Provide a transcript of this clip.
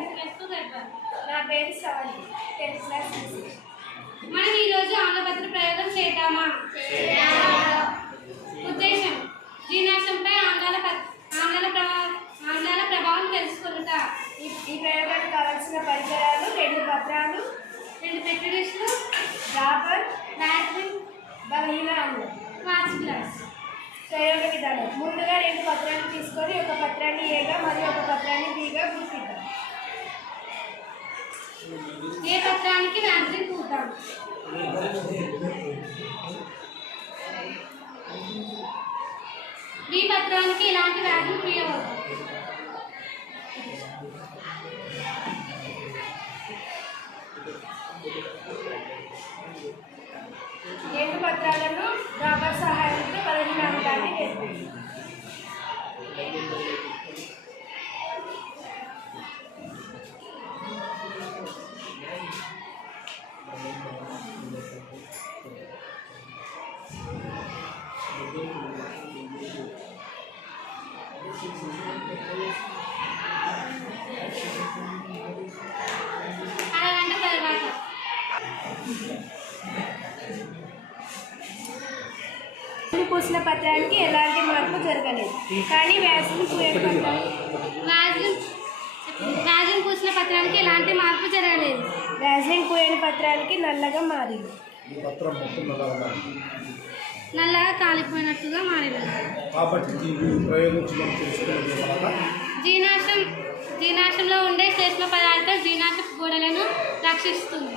నా పేరు సవాలి tenth class మనం ఈరోజు ఆంగ్లపత్ర ప్రయోగం చేద్దామా? ఉద్దేశం జీర్ణాశంపై ఆంగ్ల ఆంగ్ల ప్రభావం ఆంగ్లాల ప్రభావం తెలుసుకుంటా ఈ ప్రయోగానికి కావాల్సిన పరికరాలు రెండు పత్రాలు రెండు పెట్టడిస్లు రాబర్ వ్యాక్సిన్ బలహీన వాచ్ గ్లాస్. ప్రయోగ విధానం ముందుగా రెండు పత్రాలు తీసుకొని ఒక పత్రాన్ని ఏగా మరియు ఒక పత్రాన్ని బీగా గుర్తిద్దాం. పత్రానికి వ్యాక్సిన్ పూద్దాం ఈ పత్రానికి ఇలాంటి వ్యాక్సిన్ పూయవద్దు రెండు పత్రాలను రాబర్ సహాయంతో బలహీన అమ్మకాన్ని వేస్తుంది పూసిన పత్రానికి ఎలాంటి మార్పు జరగలేదు కానీ వ్యాక్సిన్ పూయని పత్రం వ్యాక్సిన్ వ్యాక్సిన్ పూసిన పత్రానికి ఎలాంటి మార్పు జరగలేదు వ్యాక్సిన్ పూయని పత్రానికి నల్లగా మారింది ఈ పత్రం మొత్తం నల్లగా కాలిపోయినట్టుగా మారింది. జీర్ణాశం జీనాశంలో ఉండే శ్లేష్మ పదార్థం జీనాశ గోడలను రక్షిస్తుంది.